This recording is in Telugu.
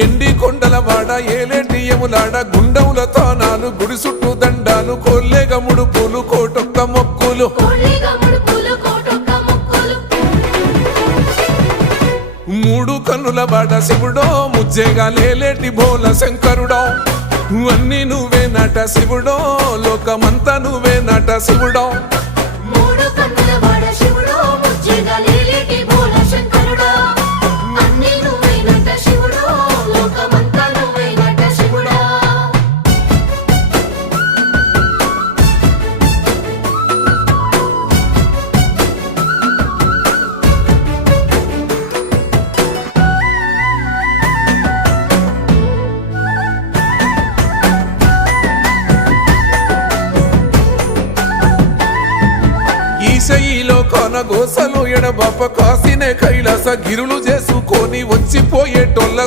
ఎండి కొండల వాడ ఏలేటి యములాడ గుండముల తానాలు గుడి చుట్టూ దండాలు కోల్లేగ ముడుపులు కోటొక్క మొక్కులు మూడు కన్నుల వాడ శివుడో ముజ్జేగా లేలేటి బోల శంకరుడో అన్ని నువ్వే నట శివుడో లోకమంతా నువ్వే నట శివుడో ఈశయిలో కొనగోసలు ఎడబాప కాసినే కైలాస గిరులు చేసుకొని వచ్చిపోయేటోళ్ళ